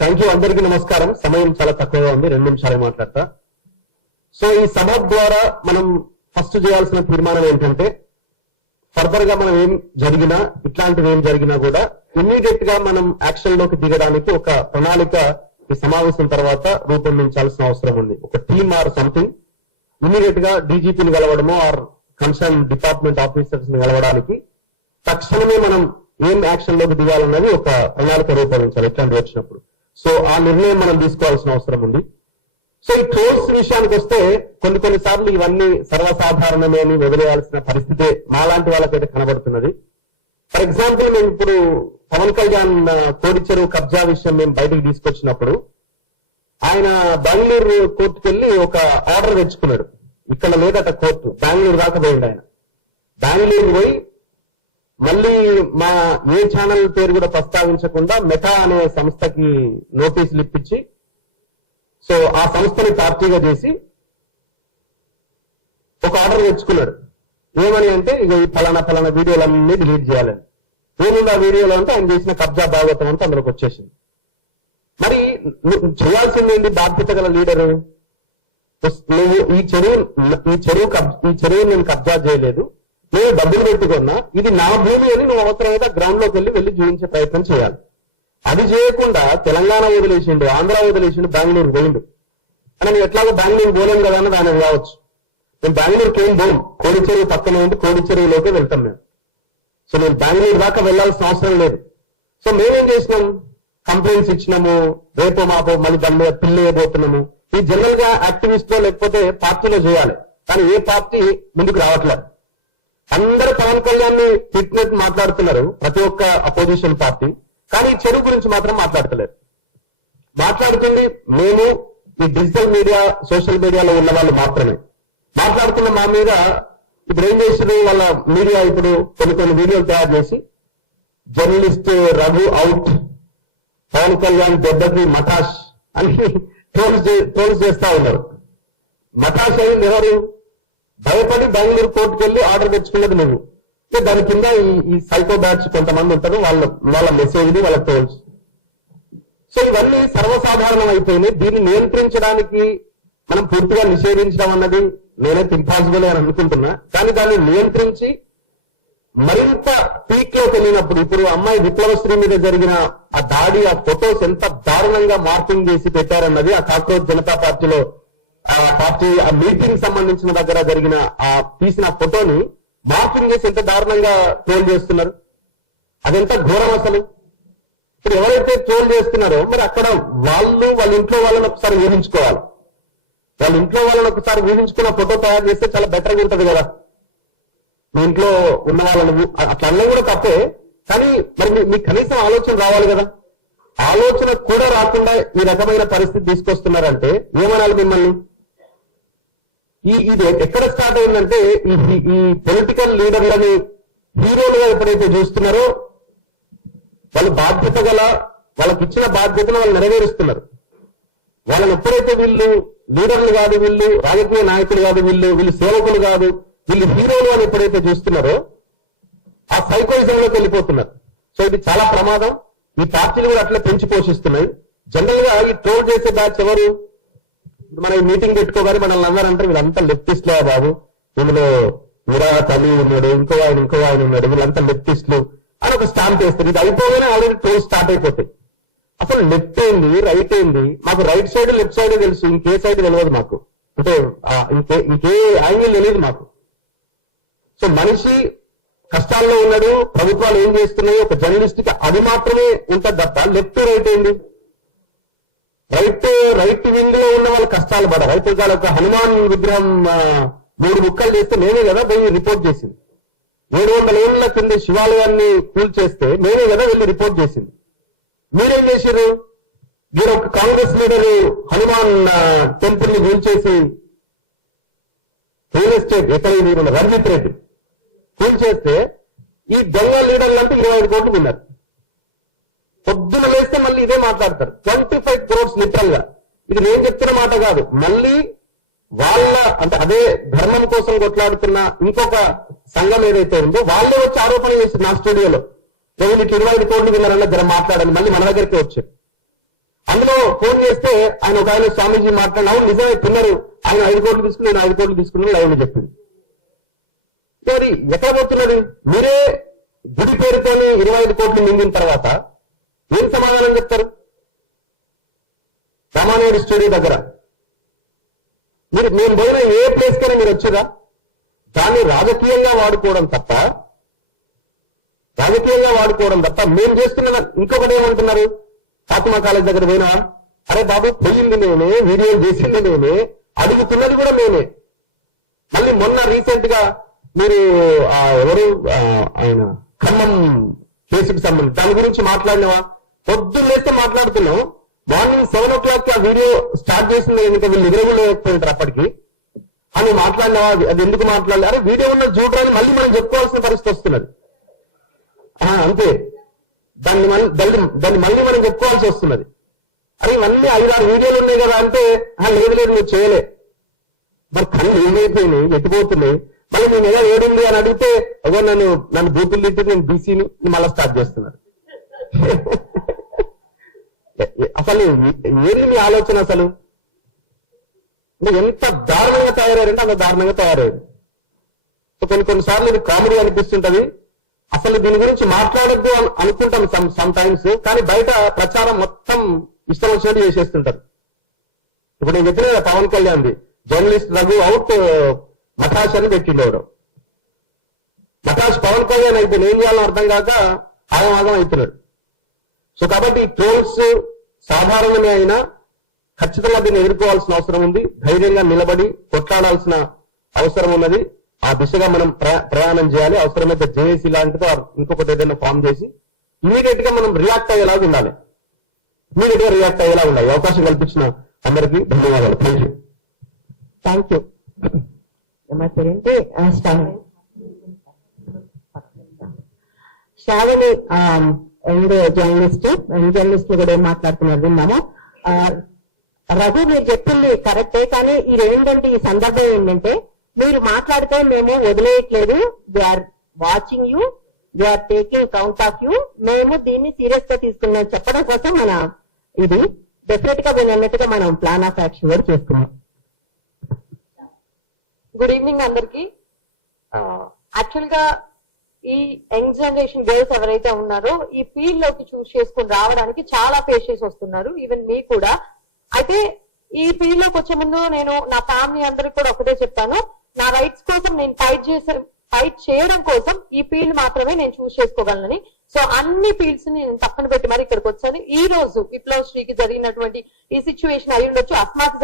Thank you. అందరికీ నమస్కారం. సమయం చాలా తక్కువగా ఉంది, 2 నిమిషాలు మాట్లాడతా. సో ఈ సభ ద్వారా మనం ఫస్ట్ చేయాల్సిన తీర్మానం ఏంటంటే, ఫర్దర్ గా మనం ఏం జరిగినా, ఇట్లాంటివి ఏం జరిగినా కూడా ఇమ్మీడియట్ గా మనం యాక్షన్ లోకి దిగడానికి ఒక ప్రణాళిక ఈ సమావేశం తర్వాత రూపొందించాల్సిన అవసరం ఉంది. ఒక టీమ్ ఆర్ సంథింగ్ ఇమ్మీడియట్ గా డీజీపీని కలవడము ఆర్ కన్సర్న్ డిపార్ట్మెంట్ ఆఫీసర్స్ ని కలవడానికి తక్షణమే మనం ఏం యాక్షన్ లోకి దిగాలన్నది ఒక ప్రణాళిక రూపొందించాలి ఇట్లాంటివి వచ్చినప్పుడు. సో ఆ నిర్ణయం మనం తీసుకోవాల్సిన అవసరం ఉంది. సో ఈ ట్రోల్స్ విషయానికి వస్తే కొన్నిసార్లు ఇవన్నీ సర్వసాధారణమే అని వదిలేయాల్సిన పరిస్థితే మాలాంటి వాళ్ళకైతే కనబడుతున్నది. ఫర్ ఎగ్జాంపుల్, మేము ఇప్పుడు పవన్ కళ్యాణ్ కోడి చెరువు కబ్జా విషయం మేము బయటకు తీసుకొచ్చినప్పుడు ఆయన బెంగళూరు కోర్టుకు వెళ్లి ఒక ఆర్డర్ తెచ్చుకున్నాడు. ఇక్కడ లేదట కోర్టు, బెంగళూరు దాకా పోయింది ఆయన. బెంగళూరు పోయి మళ్ళీ మా ఏ ఛానల్ పేరు కూడా ప్రస్తావించకుండా మెటా అనే సంస్థకి నోటీసులు ఇప్పించి, సో ఆ సంస్థని పార్టీగా చేసి ఒక ఆర్డర్ తెచ్చుకున్నాడు. ఏమని అంటే, ఇక ఈ ఫలానా వీడియోలన్నీ డిలీట్ చేయాలని. ఏముంది ఆ వీడియోలో అంటే ఆయన చేసిన కబ్జా భాగవతం అంతా అందులోకి వచ్చేసింది. మరి చేయాల్సింది ఏంటి బాధ్యత గల లీడరు? నువ్వు ఈ చెరువు నేను కబ్జా చేయలేదు, నేను డబ్బులు పెట్టుకున్నా, ఇది నా భూమి అని నువ్వు అవసరమైతే గ్రౌండ్ లోకి వెళ్ళి చూపించే ప్రయత్నం చేయాలి. అది చేయకుండా తెలంగాణ వదిలేసిండు, ఆంధ్ర వదిలేసిండు, బెంగళూరు పోయిండు అని నేను ఎట్లాగో బెంగళూరు పోలేం కదా అని దాని కావచ్చు. నేను బెంగళూరుకి ఏం పోం, కోడి చెరువు పక్కనే ఉంది, కోడి చెరువులోకి వెళ్తాం మేము. సో నేను బెంగళూరు దాకా వెళ్లాల్సిన అవసరం లేదు. సో మేమేం చేసినాం, కంప్లైంట్స్ ఇచ్చినాము, రేపో మాపో మళ్ళీ దాని మీద పిల్లి వేయబోతున్నాము. ఈ జనరల్ గా యాక్టివిస్ట్ లో లేకపోతే పార్టీలో చేయాలి, కానీ ఏ పార్టీ ముందుకు రావట్లేదు. అందరూ పవన్ కళ్యాణ్ ని తిట్టినట్టు మాట్లాడుతున్నారు, ప్రతి ఒక్క అపోజిషన్ పార్టీ, కానీ చెరువు గురించి మాత్రం మాట్లాడతలేరు. మాట్లాడుతుంది మేము ఈ డిజిటల్ మీడియా, సోషల్ మీడియాలో ఉన్న వాళ్ళు మాత్రమే. మాట్లాడుతున్న మా మీద ఇప్పుడు ఏం చేసారు వాళ్ళ మీడియా, ఇప్పుడు కొన్ని వీడియోలు తయారు చేసి జర్నలిస్ట్ రఘు అవుట్, పవన్ కళ్యాణ్ దెబ్బకి మటాష్ అని ట్రోల్స్ చేస్తా ఉన్నారు. మటాష్ అయింది ఎవరు? భయపడి బెంగళూరు కోర్టుకు వెళ్లి ఆర్డర్ తెచ్చుకున్నది నువ్వు. దాని కింద ఈ సైకో బ్యాచ్ కొంతమంది ఉంటారు, వాళ్ళ మెసేజ్లు, వాళ్ళ ట్రోల్స్. సో ఇవన్నీ సర్వసాధారణం అయిపోయినాయి. దీన్ని నియంత్రించడానికి మనం పూర్తిగా నిషేధించడం అన్నది నేనైతే ఇంపాసిబుల్ అని అనుకుంటున్నా. కానీ దాన్ని నియంత్రించి మరింత పీక్ లోకి వెళ్ళినప్పుడు, ఇప్పుడు అమ్మాయి విప్లవశ్రీ మీద జరిగిన ఆ దాడి, ఆ ఫొటోస్ ఎంత దారుణంగా మార్పింగ్ చేసి పెట్టారన్నది, ఆ కాక్రోచ్ జనతా పార్టీలో ఆ మీటింగ్ సంబంధించిన దగ్గర జరిగిన ఆ తీసిన ఫోటోని మార్పింగ్ చేసి ఎంత దారుణంగా ట్రోల్ చేస్తున్నారు. అదెంత ఘోరం అసలు. ఇప్పుడు ఎవరైతే ట్రోల్ చేస్తున్నారో మరి అక్కడ వాళ్ళ ఇంట్లో వాళ్ళని ఒకసారి ఊహించుకోవాలి. వాళ్ళ ఇంట్లో వాళ్ళని ఒకసారి ఊహించుకున్న ఫోటో తయారు చేస్తే చాలా బెటర్గా ఉంటది కదా. మీ ఇంట్లో ఉన్న వాళ్ళని అట్లా అన్నా కూడా తప్పే, కానీ మరి మీకు కనీసం ఆలోచన రావాలి కదా. ఆలోచన కూడా రాకుండా ఈ రకమైన పరిస్థితి తీసుకొస్తున్నారంటే ఏమనాలి మిమ్మల్ని? ఇది ఎక్కడ స్టార్ట్ అయిందంటే, ఈ పొలిటికల్ లీడర్లని హీరోలుగా ఎప్పుడైతే చూస్తున్నారో వాళ్ళు బాధ్యత గల, వాళ్ళకి ఇచ్చిన బాధ్యతను వాళ్ళు నెరవేరుస్తున్నారు. వాళ్ళని ఎప్పుడైతే వీళ్ళు లీడర్లు కాదు, వీళ్ళు రాజకీయ నాయకులు కాదు, వీళ్ళు సేవకులు కాదు, వీళ్ళు హీరోలు అని ఎప్పుడైతే చూస్తున్నారో ఆ సైకోయిజంలోకి వెళ్ళిపోతున్నారు. సో ఇది చాలా ప్రమాదం. ఈ పార్టీలు కూడా అట్లా పెంచి పోషిస్తున్నాయి. జనరల్ గా ఈ ట్రోల్ చేసే బ్యాచ్ ఎవరు? మన ఈ మీటింగ్ పెట్టుకోగానే మనల్ని అందరంటారు వీళ్ళంతా లెఫ్టిస్టులే బాబు, ఇందులో విరాట్ అలీ ఉన్నాడు, ఇంకో ఆయన ఉన్నాడు, వీళ్ళంతా లెఫ్టిస్టులు అని ఒక స్టాంప్ వేస్తారు. ఇది అయిపోగానే ఆల్రెడీ ట్రోల్ స్టార్ట్ అయిపోతాయి. అసలు లెఫ్ట్ ఏంది, రైట్ ఏంది? మాకు రైట్ సైడ్ లెఫ్ట్ సైడ్ తెలుసు, ఇంకే సైడ్ తెలియదు మాకు. అంటే ఇంకే యాంగిల్ తెలియదు మాకు. సో మనిషి కష్టాల్లో ఉన్నాడు, ప్రభుత్వాలు ఏం చేస్తున్నాయి, ఒక జర్నలిస్ట్ కి అది మాత్రమే ఉంటుంది తప్ప లెఫ్ట్ రైట్ ఏంది? రైట్ వింగ్ లో ఉన్న వాళ్ళు కష్టాలు పడరు. రైతు గారు ఒక హనుమాన్ విగ్రహం 3 ముక్కలు చేస్తే మేమే కదా పోయి రిపోర్ట్ చేసింది. 700 ఏళ్ల కింద శివాలయాన్ని కూల్ చేస్తే మేమే కదా వెళ్ళి రిపోర్ట్ చేసింది. మీరేం చేశారు? మీరు ఒక కాంగ్రెస్ లీడరు హనుమాన్ టెంపుల్ ని కూల్ చేసి రియల్ ఎస్టేట్ ఎక్కడ రంజిత్ రెడ్డి కూల్ చేస్తే ఈ దొంగ లీడర్లు అంటే 25 కోట్లు విన్నారు. పొద్దున వేస్తే మళ్ళీ ఇదే మాట్లాడతారు. 25 crores లిటరల్ గా. ఇది నేను చెప్తున్న మాట కాదు, మళ్ళీ వాళ్ళ అంటే అదే ధర్మం కోసం కొట్లాడుతున్న ఇంకొక సంఘం ఏదైతే ఉందో వాళ్ళే వచ్చి ఆరోపణ చేసి నా స్టూడియోలో వీళ్ళకి 25 కోట్లు విన్నారన్న జర మాట్లాడాలి, మళ్ళీ మన దగ్గరికి వచ్చారు. అందులో ఫోన్ చేస్తే ఆయన ఒక ఆయన స్వామీజీ మాట్లాడిన నిజమే తిన్నారు, ఆయన 5 కోట్లు తీసుకుని నేను 5 కోట్లు తీసుకున్నాను లైవ్ లో చెప్పింది. మరి ఎక్కడ పోతున్నది? మీరే గుడి పేరుతోనే 25 కోట్లు మింగిన తర్వాత ఏం సమాధానం చెప్తారు? రామానాయుడు స్టూడియో దగ్గర మేము పోయిన ఏ ప్లేస్ కైనా మీరు వచ్చారా? దాన్ని రాజకీయంగా వాడుకోవడం తప్ప మేము చేస్తున్న ఇంకొకటి ఏమంటున్నారు? ఫాతిమా కాలేజ్ దగ్గర పోయినా, అరే బాబు పోయింది నేనే, వీడియోలు చేసింది నేనే, అడుగుతున్నది కూడా నేనే. మళ్ళీ మొన్న రీసెంట్ గా మీరు ఎవరు ఆయన ఖమ్మం కేసుకు సంబంధించి దాని గురించి మాట్లాడినవా? పొద్దున్న లేస్తే మాట్లాడుతున్నాం, మార్నింగ్ 7 o'clock ఆ వీడియో స్టార్ట్ చేసింది కనుక వీళ్ళు నిద్రపోలేకపోయింటారు అప్పటికి అని మాట్లాడినవా? అది ఎందుకు మాట్లాడలే? అరే వీడియో ఉన్న చూడరాని మళ్ళీ మనం చెప్పుకోవాల్సిన పరిస్థితి వస్తున్నది. అంతే, దాన్ని మళ్ళీ మనం చెప్పుకోవాల్సి వస్తున్నది. అరే ఇవన్నీ 5-6 వీడియోలు ఉన్నాయి కదా అంటే లేదు నువ్వు చేయలే. మరి కళ్ళు ఏమైపోయినాయి, ఎత్తిపోతున్నాయి. మళ్ళీ నేను ఏదో ఏడుంది అని అడిగితే అదో నన్ను బూతులు తిట్టి నేను బీసీని మళ్ళీ స్టార్ట్ చేస్తున్నారు. అసలు ఏంది మీ ఆలోచన? అసలు ఎంత దారుణంగా తయారయ్యారంటే అంత దారుణంగా తయారయ్యారు. కొన్నిసార్లు ఇది కామెడీ అనిపిస్తుంటది. అసలు దీని గురించి మాట్లాడద్దు అనుకుంటాం సమ్ టైమ్స్, కానీ బయట ప్రచారం మొత్తం ఇష్టం వచ్చినట్టు చేసేస్తుంటారు. ఇప్పుడు నేను చెప్పిన పవన్ కళ్యాణ్ జర్నలిస్ట్ రఘు అవుట్ మఠాష్ అని పెట్టిండేవాడు. మఠాష్ పవన్ కళ్యాణ్ అయితే ఏం చేయాలని అర్థం కాక ఆగం అవుతున్నాడు. సో కాబట్టి ఈ ట్రోల్స్ సాధారణమే అయినా ఖచ్చితంగా దీన్ని ఎదుర్కోవాల్సిన అవసరం ఉంది. ధైర్యంగా నిలబడి కొట్లాడాల్సిన అవసరం ఉన్నది. ఆ దిశగా మనం ప్రయాణం చేయాలి. అవసరమైతే జేఏసీ లాంటిదో ఇంకొకటి ఏదైనా ఫామ్ చేసి ఇమీడియట్ గా మనం రియాక్ట్ అయ్యేలాగా ఉండాలి. అవకాశం కల్పించిన అందరికీ ధన్యవాదాలు. Thank you. నా పేరేంటి శ్రావణి, జర్నలిస్ట్ కూడా ఏం మాట్లాడుతున్నారు విన్నాము. రఘు మీరు చెప్పింది కరెక్టే, కానీ ఏంటంటే ఈ సందర్భం ఏంటంటే మీరు మాట్లాడితే మేము వదిలేయట్లేదు. We are watching you, we are taking count of you. మేము దీన్ని సీరియస్ గా తీసుకున్నాం చెప్పడం కోసం మన ఇది డెఫినెట్ గా నేను అన్నట్టుగా మనం ప్లాన్ ఆఫ్ యాక్షన్ కూడా చేసుకున్నాం. గుడ్ ఈవినింగ్ అందరికి. యాక్చువల్ గా ఈ యంగ్ జనరేషన్ గర్ల్స్ ఎవరైతే ఉన్నారో ఈ ఫీల్డ్ లోకి చూస్ చేసుకుని రావడానికి చాలా పేషెన్స్ వస్తున్నారు, ఈవెన్ మీ కూడా. అయితే ఈ ఫీల్డ్ లోకి వచ్చే ముందు నేను నా ఫ్యామిలీ అందరికి కూడా ఒకటే చెప్తాను, నా రైట్స్ కోసం నేను ఫైట్ చేయడం కోసం ఈ ఫీల్డ్ మాత్రమే నేను చూస్ చేసుకోగలనని. సో అన్ని ఫీల్డ్స్ ని నేను పక్కన పెట్టి మరి ఇక్కడికి వచ్చాను. ఈ రోజు విప్లవ్ శ్రీకి జరిగినటువంటి ఈ సిచ్యువేషన్ అయి ఉండొచ్చు, అస్మాత్